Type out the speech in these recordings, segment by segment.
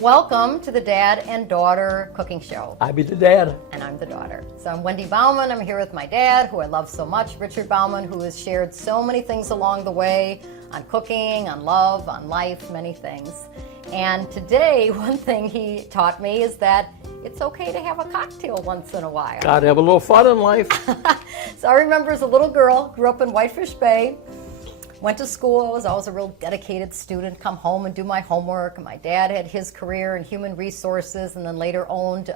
Welcome to the Dad and Daughter Cooking Show. I be the dad. And I'm the daughter. So I'm Wendy Bauman. I'm here with my dad, who I love so much, Richard Bauman, who has shared so many things along the way on cooking, on love, on life, many things. And today, one thing he taught me is that it's okay to have a cocktail once in a while. Gotta have a little fun in life. So I remember as a little girl, grew up in Whitefish Bay, went to school. I was always a real dedicated student, come home and do my homework. My dad had his career in human resources and then later owned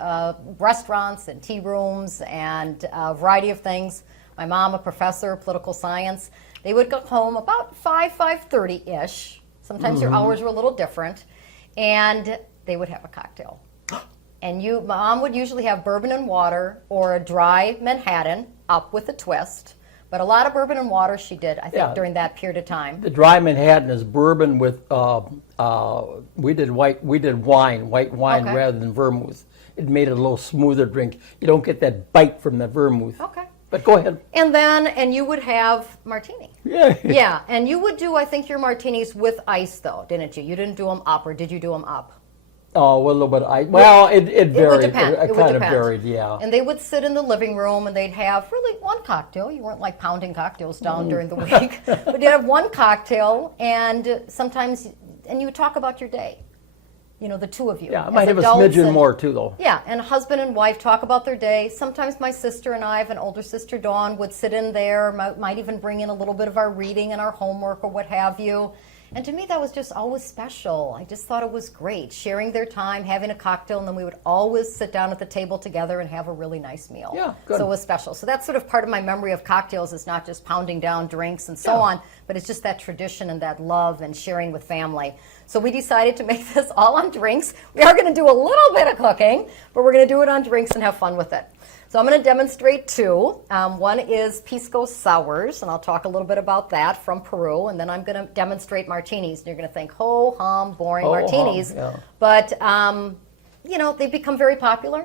restaurants and tea rooms and a variety of things. My mom, a professor of political science. They would go home about 5:30-ish. Sometimes your hours were a little different. And they would have a cocktail. And Mom would usually have bourbon and water or a dry Manhattan up with a twist. But a lot of bourbon and water she did, I think, during that period of time. The dry Manhattan is bourbon with we did white wine Okay. rather than vermouth. It made it a little smoother drink. You don't get that bite from the vermouth. Okay. But go ahead. And you would have martini. Yeah. Yeah, and you would do, I think, your martinis with ice, though, didn't you? You didn't do them up, or did you do them up? Oh, well, a little bit of ice. Well, it varied. It would depend. It kind of varied, yeah. And they would sit in the living room and they'd have really one cocktail. You weren't like pounding cocktails down during the week, but you'd have one cocktail and sometimes, and you would talk about your day. You know, the two of you. Yeah, I might have a smidgen more too, though. Yeah, and husband and wife talk about their day. Sometimes my sister and I have an older sister, Dawn, would sit in there, might even bring in a little bit of our reading and our homework or what have you. And to me, that was just always special. I just thought it was great, sharing their time, having a cocktail, and then we would always sit down at the table together and have a really nice meal. Yeah, good. So it was special. So that's sort of part of my memory of cocktails. It's not just pounding down drinks and so on, but it's just that tradition and that love and sharing with family. So we decided to make this all on drinks. We are going to do a little bit of cooking, but we're going to do it on drinks and have fun with it. So I'm going to demonstrate two. One is pisco sours, and I'll talk a little bit about that from Peru, and then I'm going to demonstrate martinis. And you're going to think, ho-hum, boring martinis. Yeah. But, you know, they've become very popular.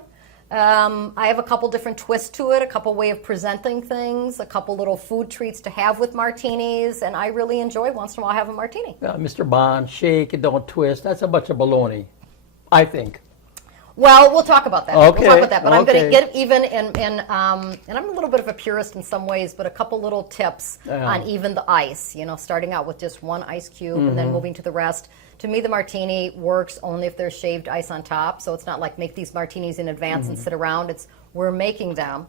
I have a couple different twists to it, a couple way of presenting things, a couple little food treats to have with martinis, and I really enjoy once in a while having a martini. Mr. Bond, shake it, don't twist. That's a bunch of baloney, I think. Well, we'll talk about that. Okay. We'll talk about that. But I'm going to Okay. get even and I'm a little bit of a purist in some ways, but a couple little tips on even the ice. You know, starting out with just one ice cube and then moving to the rest. To me, the martini works only if there's shaved ice on top. So it's not like make these martinis in advance and sit around. It's we're making them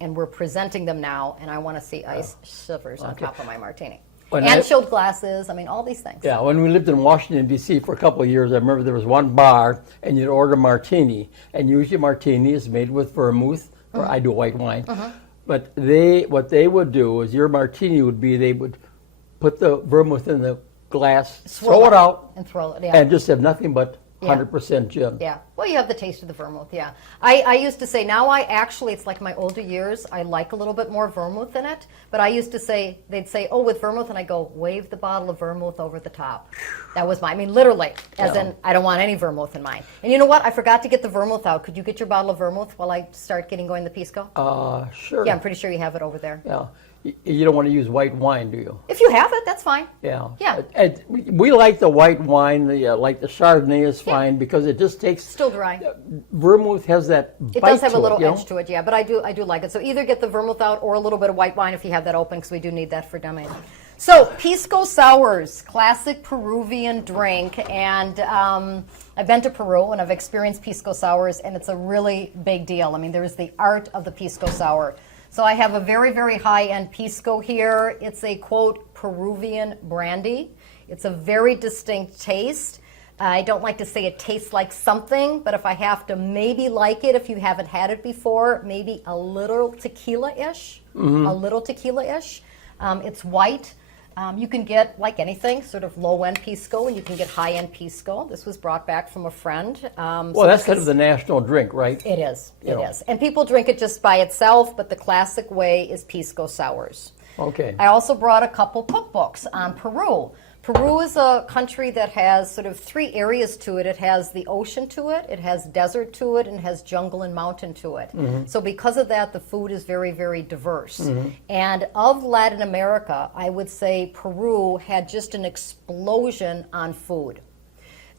and we're presenting them now, and I want to see ice shivers on top of my martini. And chilled glasses, I mean, all these things. Yeah, when we lived in Washington, D.C. for a couple of years, I remember there was one bar, and you'd order martini, and usually martini is made with vermouth, or I do white wine. But what they would do is your martini would be, they would put the vermouth in the glass, throw it out, and throw it, and just have nothing but 100% gin. Yeah, well, you have the taste of the vermouth, yeah. I used to say, now I actually, it's like my older years, I like a little bit more vermouth in it, but I used to say, they'd say, oh, with vermouth, and I go, wave the bottle of vermouth over the top. That was mine, I mean, literally, as in, I don't want any vermouth in mine. And you know what, I forgot to get the vermouth out. Could you get your bottle of vermouth while I start getting going the pisco? Sure. Yeah, I'm pretty sure you have it over there. Yeah. You don't want to use white wine, do you? If you have it, that's fine. Yeah. Yeah. We like the white wine, like the Chardonnay is fine because it just takes... Still dry. Vermouth has that bite to it. It does have a little edge to it, yeah, but I do like it. So either get the vermouth out or a little bit of white wine if you have that open, because we do need that for dumming. So, pisco sours, classic Peruvian drink, and I've been to Peru and I've experienced pisco sours, and it's a really big deal. I mean, there is the art of the pisco sour. So I have a very, very high-end pisco here. It's a, quote, Peruvian brandy. It's a very distinct taste. I don't like to say it tastes like something, but if I have to maybe like it, if you haven't had it before, maybe a little tequila-ish, a little tequila-ish. It's white. You can get, like anything, sort of low-end pisco, and you can get high-end pisco. This was brought back from a friend. Well, that's kind of the national drink, right? It is. It is. And people drink it just by itself, but the classic way is pisco sours. Okay. I also brought a couple cookbooks on Peru. Peru is a country that has sort of three areas to it. It has the ocean to it, it has desert to it, and it has jungle and mountain to it. So because of that, the food is very, very diverse. And of Latin America, I would say Peru had just an explosion on food.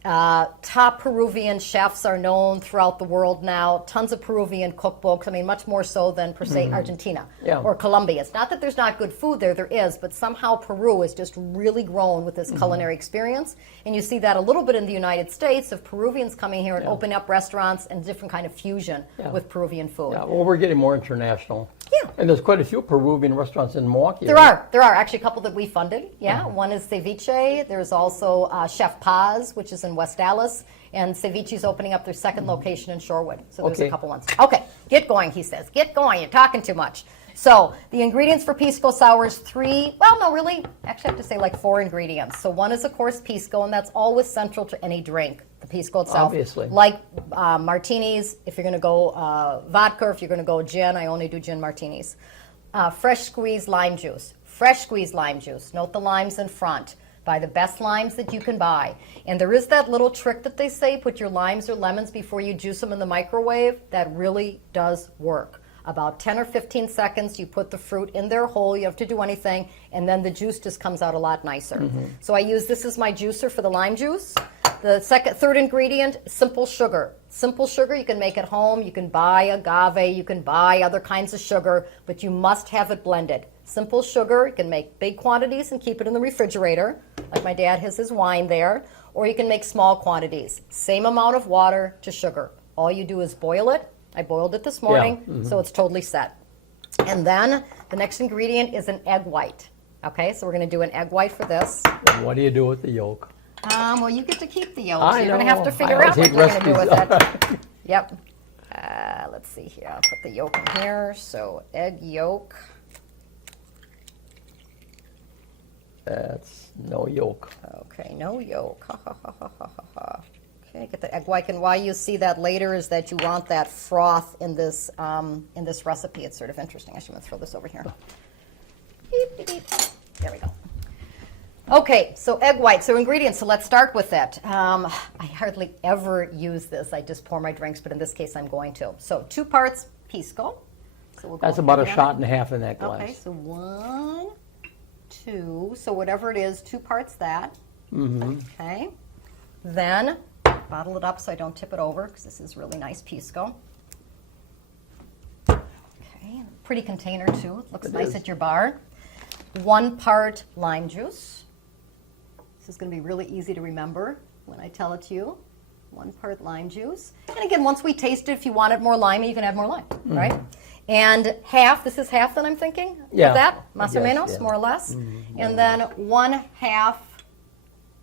Top Peruvian chefs are known throughout the world now. Tons of Peruvian cookbooks. I mean, much more so than, per se, Argentina or Colombia. It's not that there's not good food there. There is. But somehow Peru has just really grown with this culinary experience. And you see that a little bit in the United States of Peruvians coming here and opening up restaurants and different kind of fusion with Peruvian food. Yeah, well, we're getting more international. Yeah. And there's quite a few Peruvian restaurants in Milwaukee. There are actually a couple that we funded. Yeah, one is Ceviche. There's also Chef Paz, which is in West Dallas, and Ceviche's opening up their second location in Shorewood. So there's a couple ones. Okay, get going, he says. Get going. You're talking too much. So the ingredients for pisco sours, actually I have to say like 4 ingredients. So one is, of course, pisco, and that's always central to any drink. The pisco itself. Obviously. Like martinis, if you're going to go vodka, if you're going to go gin, I only do gin martinis. Fresh squeezed lime juice. Fresh squeezed lime juice. Note the limes in front. Buy the best limes that you can buy. And there is that little trick that they say, put your limes or lemons before you juice them in the microwave. That really does work. About 10 or 15 seconds, you put the fruit in there whole, you don't have to do anything, and then the juice just comes out a lot nicer. So I use this as my juicer for the lime juice. The third ingredient, simple sugar. Simple sugar you can make at home. You can buy agave, you can buy other kinds of sugar, but you must have it blended. Simple sugar, you can make big quantities and keep it in the refrigerator, like my dad has his wine there, or you can make small quantities. Same amount of water to sugar. All you do is boil it. I boiled it this morning, so it's totally set. And then the next ingredient is an egg white. Okay, so we're going to do an egg white for this. And what do you do with the yolk? Well, you get to keep the yolk, so you're going to have to figure I out what take you're going to do with recipes. it. Yep. Let's see here. I'll put the yolk in here. So egg yolk. That's no yolk. Okay, no yolk. Ha, ha, ha, ha, ha, ha. Okay, get the egg white, and why you see that later is that you want that froth in this recipe. It's sort of interesting. Actually, I'm going to throw this over here. Beep, beep, beep. There we go. Okay, so egg white. So ingredients. So let's start with it. I hardly ever use this. I just pour my drinks, but in this case, I'm going to. So 2 parts pisco. So we'll That's about a shot and a half in that glass. Okay, so 1, 2. So whatever it is, 2 parts that. Okay. Then bottle it up so I don't tip it over, because this is really nice pisco. Okay, pretty container too. It looks nice at your bar. 1 part lime juice. This is going to be really easy to remember when I tell it to you. 1 part lime juice. And again, once we taste it, if you wanted more lime, you can add more lime, right? And half, this is half that I'm thinking of that, más o menos, more or less. And then 1/2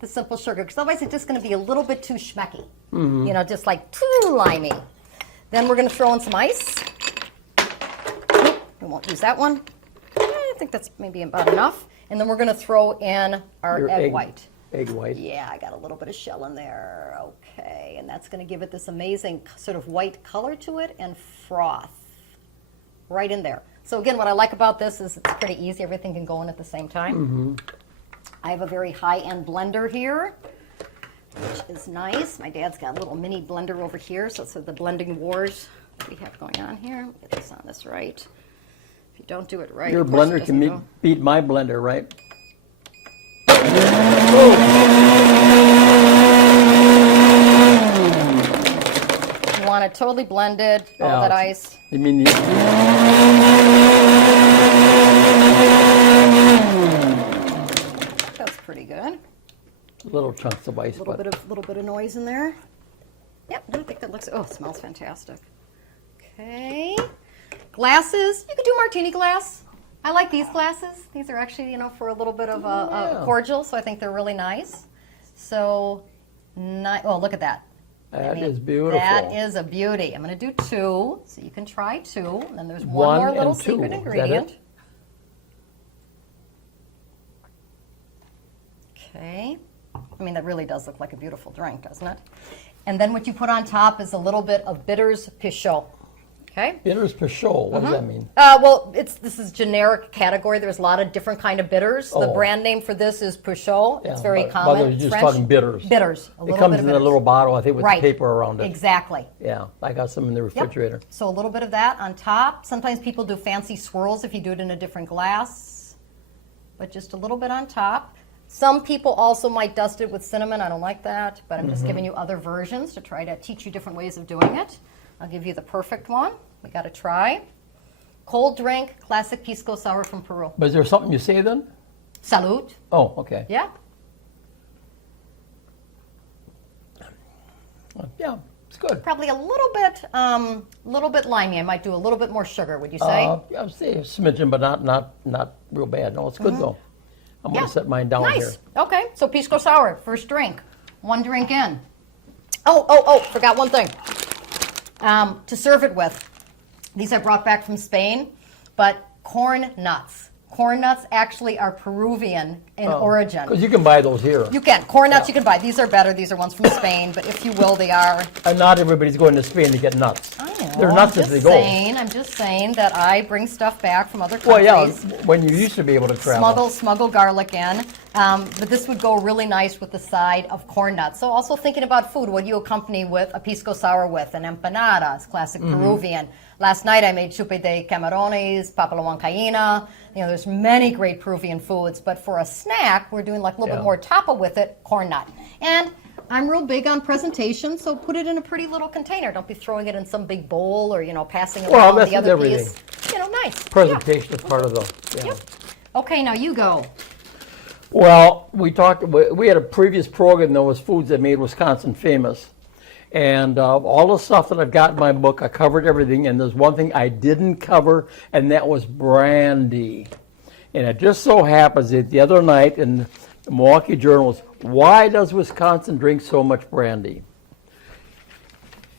the simple sugar, because otherwise it's just going to be a little bit too schmecky. You know, just like too limey. Then we're going to throw in some ice. We won't use that one. I think that's maybe about enough. And then we're going to throw in our egg white. Egg white. Yeah, I got a little bit of shell in there. Okay, and that's going to give it this amazing sort of white color to it and froth right in there. So again, what I like about this is it's pretty easy. Everything can go in at the same time. I have a very high-end blender here, which is nice. My dad's got a little mini blender over here, so it's the blending wars that we have going on here. Get this on this right. If you don't do it right, Your of course, blender it can doesn't go. beat my blender, right? You want it totally blended, all that ice. You mean Little chunks of ice. A little bit of noise in there. Yep, I think that looks, oh, it smells fantastic. Okay. Glasses, you could do martini glass. I like these glasses. These are actually, for a little bit of a cordial, so I think they're really nice. So, oh, look at that. That is beautiful. That is a beauty. I'm going to do 2, so you can try 2. And then there's one more little secret ingredient. Okay. I mean, that really does look like a beautiful drink, doesn't it? And then what you put on top is a little bit of bitters Pichot. Okay. Bitters Pichot. What does that mean? Well, this is generic category. There's a lot of different kind of bitters. The brand name for this is Pichot. It's very common. But you're just talking bitters. Bitters. It comes in a little bottle, I think, with paper around it. Exactly. Yeah, I got some in the refrigerator. Yep. So a little bit of that on top. Sometimes people do fancy swirls if you do it in a different glass, but just a little bit on top. Some people also might dust it with cinnamon. I don't like that, but I'm just giving you other versions to try to teach you different ways of doing it. I'll give you the perfect one. We got to try. Cold drink, classic pisco sour from Peru. But is there something you say then? Salud. Oh, okay. Yeah. Yeah, it's good. Probably a little bit limey. I might do a little bit more sugar. Would you say? Yeah, I'd say a smidgen, but not real bad. No, it's good though. I'm going to set mine down here. Nice. Okay, so pisco sour, first drink. 1 drink in. Oh, forgot one thing. To serve it with, these I brought back from Spain, but corn nuts. Corn nuts actually are Peruvian in origin. Because you can buy those here. You can. Corn nuts you can buy. These are better. These are ones from Spain, but if you will, they are. And not everybody's going to Spain to get nuts. I know. They're nuts as they go. I'm just saying that I bring stuff back from other countries. Well, yeah, when you used to be able to travel. Smuggle garlic in. But this would go really nice with the side of corn nuts. So also thinking about food, what do you accompany with a pisco sour with? An empanadas, classic Peruvian. Last night I made chupe de camarones, papa la huancaína. There's many great Peruvian foods, but for a snack, we're doing like a little bit more tapa with it, corn nut. And I'm real big on presentation, so put it in a pretty little container. Don't be throwing it in some big bowl or, passing it around the other piece. Nice. Presentation is part of the, Yep. Okay, now you go. Well, we had a previous program that was foods that made Wisconsin famous. And all the stuff that I've got in my book, I covered everything. And there's one thing I didn't cover, and that was brandy. And it just so happens that the other night in the Milwaukee Journal was, why does Wisconsin drink so much brandy?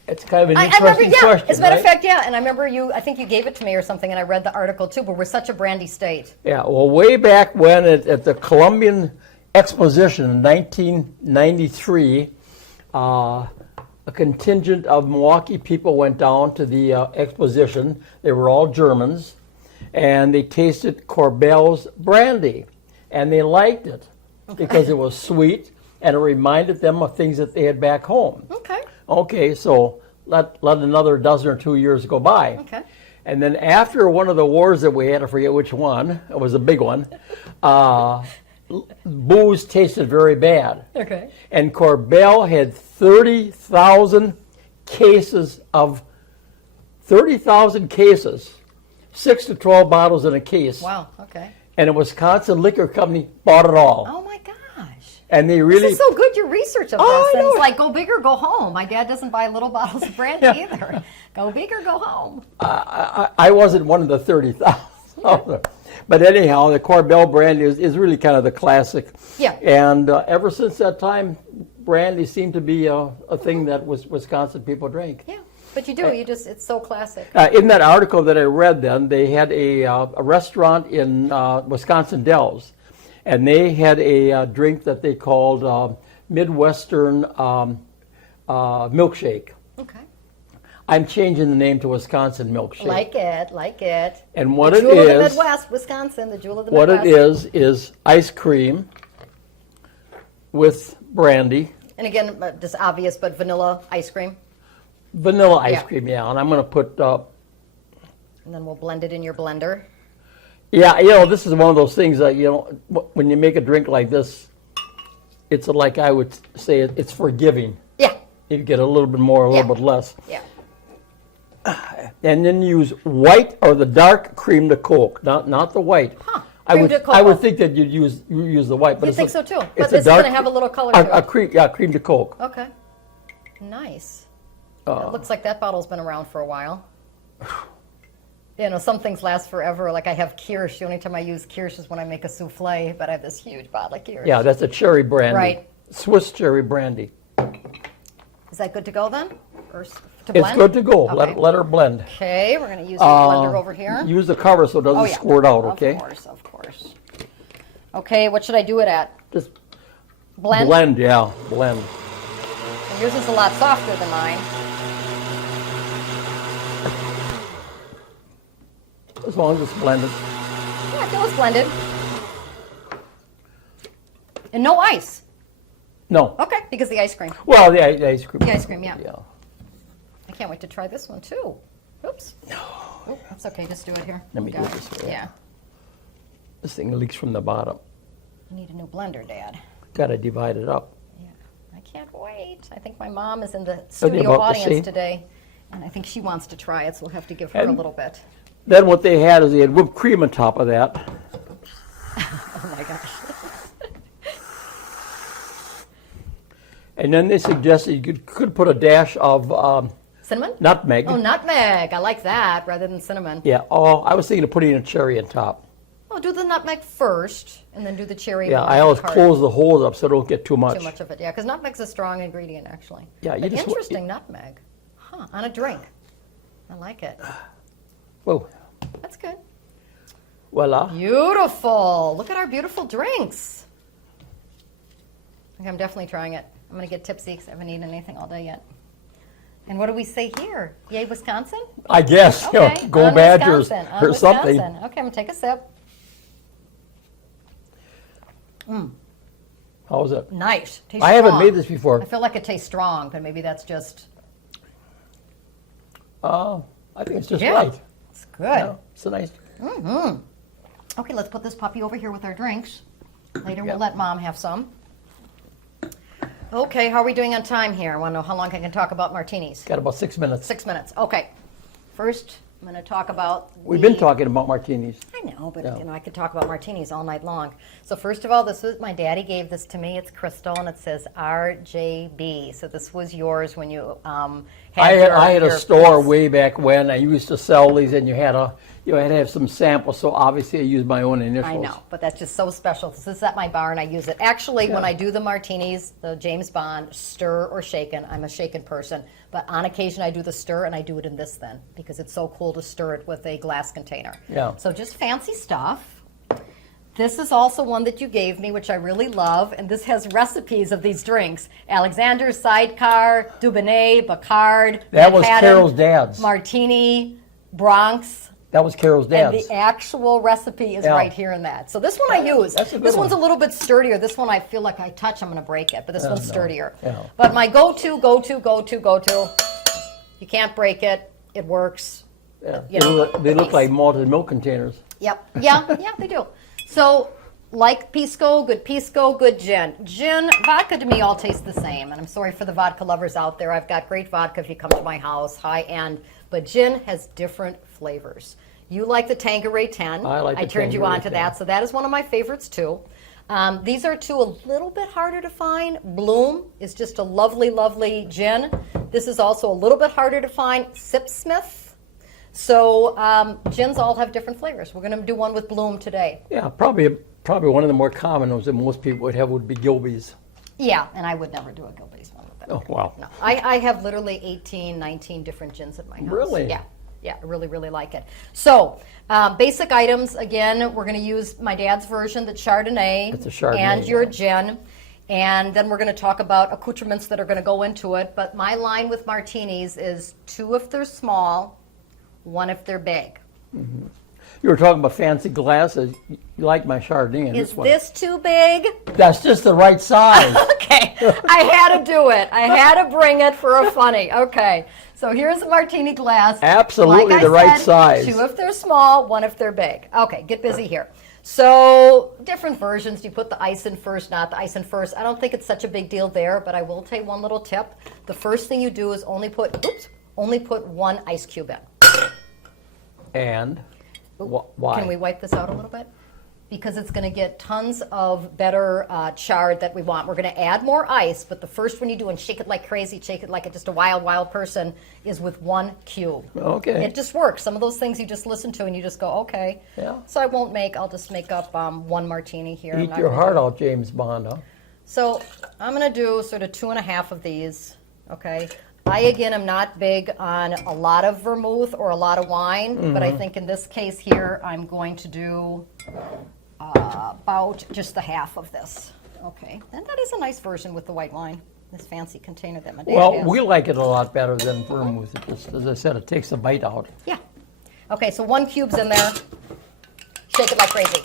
It's kind of an interesting question, as a matter of fact, and I remember I think you gave it to me or something, and I read the article too, but we're such a brandy state. Yeah, well, way back when at the Columbian Exposition in 1993, a contingent of Milwaukee people went down to the exposition. They were all Germans, and they tasted Korbel's brandy, and they liked it because it was sweet, and it reminded them of things that they had back home. Okay, so let another dozen or 2 years go by. Okay. And then after one of the wars that we had, I forget which one, it was a big one, booze tasted very bad. Okay. And Korbel had 30,000 cases, 6 to 12 bottles in a case. Wow, okay. And a Wisconsin liquor company bought it all. Oh my gosh. And they really... This is so good, your research of this. And it's like, go big or go home. My dad doesn't buy little bottles of brandy either. Go big or go home. I wasn't one of the 30,000. But anyhow, the Korbel brandy is really kind of the classic. Yeah. And ever since that time, brandy seemed to be a thing that Wisconsin people drank. Yeah, but you do. It's so classic. In that article that I read then, they had a restaurant in Wisconsin Dells, and they had a drink that they called Midwestern milkshake. Okay. I'm changing the name to Wisconsin milkshake. Like it. And what the it jewel is, of the Midwest, Wisconsin, the jewel of the what Midwest. it is ice cream with brandy. And again, just obvious, but vanilla ice cream. Vanilla ice cream, yeah. And I'm going to put... and then we'll blend it in your blender. Yeah, this is one of those things that, when you make a drink like this, it's like I would say it's forgiving. Yeah. You get a little bit more, a little bit less. Yeah. And then use white or the dark cream to Coke, not the white. Huh. Cream de I would cocoa. think that you'd use the white, but You it's think so too? But it's this is dark- going to have a little color to it. cream de coke. Okay. Nice. It looks like that bottle's been around for a while. You know, some things last forever. Like I have Kirsch. The only time I use Kirsch is when I make a souffle, but I have this huge bottle of Kirsch. Yeah, that's a cherry brandy. Right. Swiss cherry brandy. Is that good to go then? Or to It's blend? good to go. Okay. Let her blend. Okay, we're going to use the blender over here. Use the cover so it doesn't Oh, yeah. squirt out, okay? Of course, of course. Okay, what should I do it at? Just Blend? blend, yeah, blend. And yours is a lot softer than mine. As long as it's blended. Yeah, I feel it's blended. And no ice. No. Okay, because the ice cream. Well, the ice cream. The ice cream, yeah. Yeah. I can't wait to try this one too. Oops. No. That's okay, just do it here. Let me Got do it. this way. Yeah. This thing leaks from the bottom. I need a new blender, Dad. Got to divide it up. Yeah. I can't wait. I think my mom is in the Are they studio about the audience same? today. And I think she wants to try it, so we'll have to give her a And- little bit. Then what they had is they had whipped cream on top of that. Oh my gosh. And then they suggested you could put a dash of Cinnamon? nutmeg. Oh, nutmeg. I like that rather than cinnamon. Yeah. Oh, I was thinking of putting a cherry on top. Oh, do the nutmeg first and then do the cherry. Yeah, on I the always card. close the holes up so I don't get too much. Too much of it, yeah, because nutmeg's a strong ingredient, actually. Yeah, you But just- interesting nutmeg. Huh, on a drink. I like it. Whoa. That's good. Voila. Beautiful. Look at our beautiful drinks. Okay, I'm definitely trying it. I'm going to get tipsy because I haven't eaten anything all day yet. And what do we say here? Yay, Wisconsin? I guess. you know, Okay, go on Badgers Wisconsin, on or something. Wisconsin. Okay, I'm going to take a sip. How is it? Nice. Tastes I haven't strong. made this before. I feel like it tastes strong, but maybe that's just, I think it's just yeah, right. it's good. Yeah, it's a nice. Okay, let's put this puppy over here with our drinks. Later, Yeah. we'll let Mom have some. Okay, how are we doing on time here? I want to know how long I can talk about martinis. Got about 6 minutes. 6 minutes. Okay. First, I'm going to talk about. We've been talking about martinis. I know, but Yeah. you know, I could talk about martinis all night long. So first of all, this was my daddy gave this to me. It's crystal, and it says RJB. So this was yours when you had I had a your store piece. way back when I used to sell these, and you had to have some samples. So obviously, I used my own initials. I know, but that's just so special. This is at my bar, and I use it. Actually, when Yeah. I do the martinis, the James Bond, stir or shaken, I'm a shaken person. But on occasion, I do the stir, and I do it in this then, because it's so cool to stir it with a glass container. Yeah. So just fancy stuff. This is also one that you gave me, which I really love, and this has recipes of these drinks. Alexander, Sidecar, Dubonnet, Bacard, That was Manhattan, Carol's dad's. Martini, Bronx. That was Carol's And dad's. the actual recipe is Yeah. right here in that. So this one I use. That's a good This one's a one. little bit sturdier. This one I feel like I touch, I'm going to break it. But this one's no. sturdier. Yeah. But my go-to. You can't break it. It works. Yeah. You know, They look nice. like malted milk containers. Yep. Yeah, they do. So, like pisco, good gin. Gin, vodka to me all taste the same. And I'm sorry for the vodka lovers out there. I've got great vodka if you come to my house, high end. But gin has different flavors. You like the Tanqueray 10. I like the turned you Tanqueray on to 10. that. So that is one of my favorites too. These are two a little bit harder to find. Bloom is just a lovely, lovely gin. This is also a little bit harder to find. Sipsmith. So gins all have different flavors. We're going to do one with Bloom today. Yeah, probably one of the more common ones that most people would have would be Gilby's. Yeah, and I would never do a Gilbey's one with that. Oh, wow. No, I have literally 18, 19 different gins at my house. Really? Yeah, I really, really like it. So, basic items, again, we're going to use my dad's version, the Chardonnay. It's a Chardonnay, And your yeah. gin. And then we're going to talk about accoutrements that are going to go into it. But my line with martinis is 2 if they're small, 1 if they're big. You were talking about fancy glasses. You like my Chardonnay in Is this one. this too big? That's just the right size. Okay, I had to do it. I had to bring it for a funny. Okay, so here's a martini glass. Absolutely Like I the right said, size. 2 if they're small, 1 if they're big. Okay, get busy here. So different versions. Do you put the ice in first, not the ice in first? I don't think it's such a big deal there, but I will tell you one little tip. The first thing you do is only put 1 ice cube in. And why? Can we wipe this out a little bit? because it's going to get tons of better chard that we want. We're going to add more ice, but the first one you do and shake it like crazy, shake it like just a wild person, is with 1 cube. Okay. It just works. Some of those things you just listen to and you just go, okay. Yeah. So I'll just make up 1 martini here. Eat your heart out, James Bond, huh? So I'm going to do sort of 2.5 of these, okay? I, again, am not big on a lot of vermouth or a lot of wine, but I think in this case here, I'm going to do about just the half of this. Okay, and that is a nice version with the white wine, this fancy container that my dad Well, has. we like it a lot better than vermouth. It just, as I said, it takes the bite out. Yeah. Okay, so 1 cube's in there. Shake it like crazy.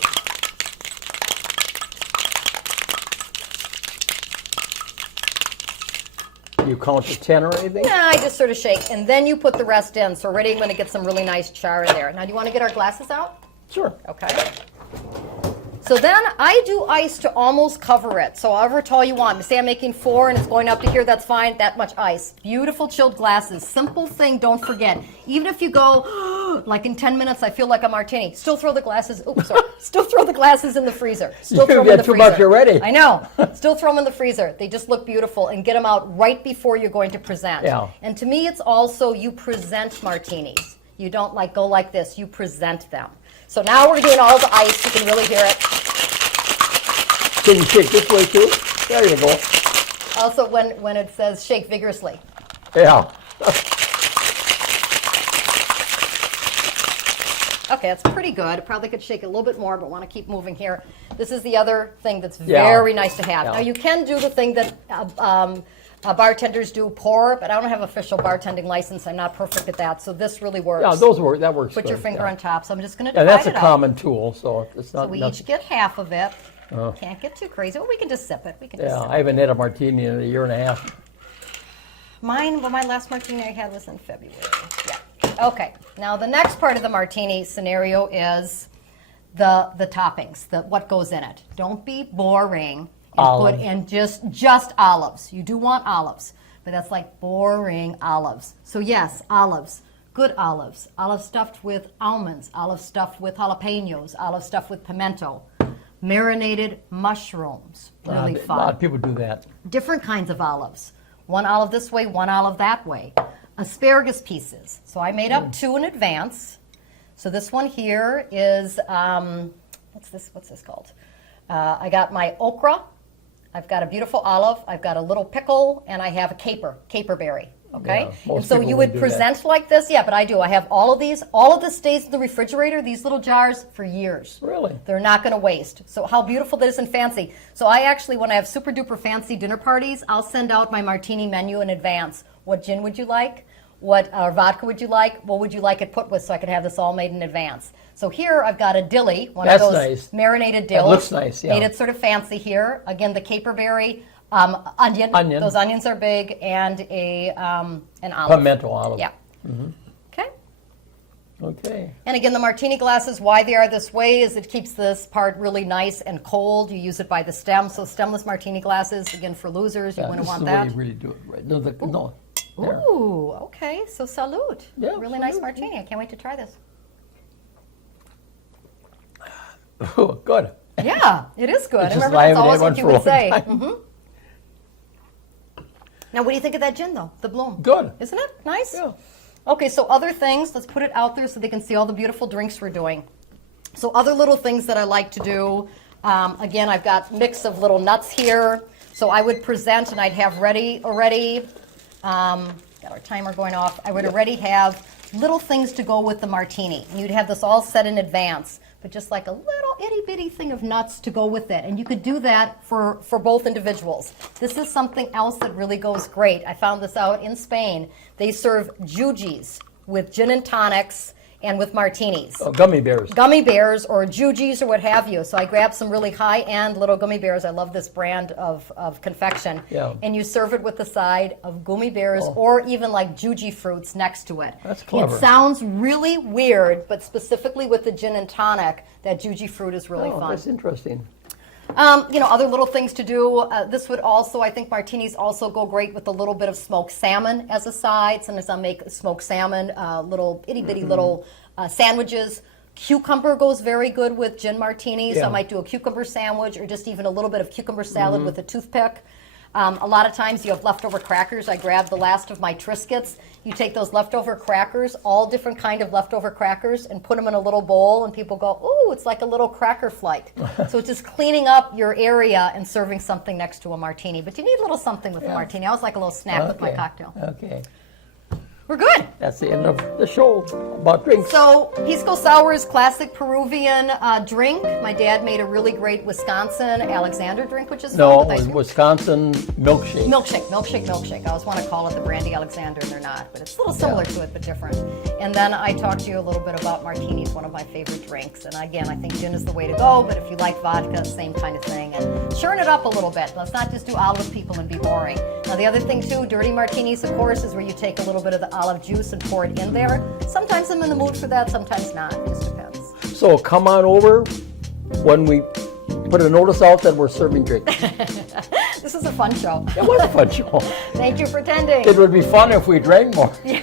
You count to 10 or anything? Nah, I just sort of shake, and then you put the rest in. So already I'm going to get some really nice char in there. Now, do you want to get our glasses out? Sure. Okay. So then I do ice to almost cover it. So however tall you want. Say I'm making 4 and it's going up to here, that's fine. That much ice. Beautiful chilled glasses. Simple thing, don't forget. Even if you go, like in 10 minutes, I feel like a martini. Still throw the glasses, still throw the glasses in the freezer. Still throw them in the freezer. too much already. I know. Still throw them in the freezer. They just look beautiful, and get them out right before you're going to present. Yeah. And to me, it's also you present martinis. You don't like go like this. You present them. So now we're doing all the ice. You can really hear it. Can you shake this way too? There you go. Also, when it says shake vigorously. Yeah. Okay, that's pretty good. Probably could shake it a little bit more, but want to keep moving here. This is the other thing that's very nice to have. Yeah. Now, you can do the thing that bartenders do, pour, but I don't have official bartending license. I'm not perfect at that, so this really works. Yeah, those work. That works. Put your good, finger yeah. on top. So I'm just going to Yeah, divide that's a it up. common tool, so it's not. So we nothing. each get half of it. Can't get too crazy. Well, we can just sip it. We can just Yeah, sip I haven't had a martini in a year and a half. Mine, well, my last martini I had was in February. Yeah. Okay. Now the next part of the martini scenario is the toppings, what goes in it. Don't be boring and put in just olives. You do want olives, but that's like boring olives. So yes, olives. Good olives. Olive stuffed with almonds. Olive stuffed with jalapenos. Olive stuffed with pimento. Marinated mushrooms. Really fun. A lot of people do that. Different kinds of olives. One olive this way, one olive that way. Asparagus pieces. So I made up 2 in advance. So this one here is, what's this called? I got my okra. I've got a beautiful olive. I've got a little pickle, and I have a caperberry. Okay? Yeah, and so you would do present like this. Yeah, but I do. I have all of these. All of this stays in the refrigerator, these little jars, for years. Really? They're not going to waste. So how beautiful that is and fancy. So I actually, when I have super duper fancy dinner parties, I'll send out my martini menu in advance. What gin would you like? What vodka would you like? What would you like it put with, so I could have this all made in advance? So here I've got a dilly, one of those nice. Marinated dills. That looks nice, yeah. Made it sort of fancy here. Again, the caperberry, onion. Those onions are big, and an olive. Pimento olive. Yeah. Okay. Okay. And again, the martini glasses, why they are this way is it keeps this part really nice and cold. You use it by the stem. So stemless martini glasses, again, for losers, you wouldn't want that. This is the way you really do it, right? No, no. There. Ooh, okay. So salute. Yeah, really nice martini. I can't wait to try this. Oh, good. Yeah, it is good. I It's just remember I that's haven't always had what one you for a would say. long Now, what do you think of that gin, though? The Bloom. Good. Isn't it nice? Yeah. Okay, so other things. Let's put it out there so they can see all the beautiful drinks we're doing. So other little things that I like to do. Again, I've got mix of little nuts here. So I would present, and I'd have ready already. Got our timer going off. I would already have little things to go with the martini. And you'd have this all set in advance, but just like a little itty bitty thing of nuts to go with it. And you could do that for both individuals. This is something else that really goes great. I found this out in Spain. They serve jujis with gin and tonics and with martinis. Oh, gummy bears. Gummy bears or jujis or what have you. So I grabbed some really high-end little gummy bears. I love this brand of confection. Yeah. And you serve it with the side of gummy bears or even like juji fruits next to it. That's clever. It sounds really weird, but specifically with the gin and tonic, that juji fruit is really fun. That's interesting. Other little things to do. This would also, I think martinis also go great with a little bit of smoked salmon as a side. Sometimes I'll make smoked salmon, little itty bitty little sandwiches. Cucumber goes very good with gin martinis. So Yeah. I might do a cucumber sandwich or just even a little bit of cucumber salad with a toothpick. A lot of times you have leftover crackers. I grab the last of my Triscuits. You take those leftover crackers, all different kind of leftover crackers, and put them in a little bowl, and people go, "Ooh, it's like a little cracker flight." So it's just cleaning up your area and serving something next to a martini. But you need a little something with a martini. I always like a little snack with my cocktail. Okay. We're good. That's the end of the show about drinks. So, Pisco Sour is classic Peruvian drink. My dad made a really great Wisconsin Alexander drink, which is No, fun. it was Wisconsin milkshake. Milkshake. I always want to call it the Brandy Alexander, and they're not, but it's a little similar to it, but different. And then I talked to you a little bit about martinis, one of my favorite drinks. And again, I think gin is the way to go, but if you like vodka, same kind of thing. And churn it up a little bit. Let's not just do olive people and be boring. Now, the other thing, too, dirty martinis, of course, is where you take a little bit of the olive juice and pour it in there. Sometimes I'm in the mood for that, sometimes not. It just depends. So come on over when we put a notice out that we're serving drinks. This is a fun show. It was a fun show. Thank you for attending. It would be fun if we drank more. Yeah.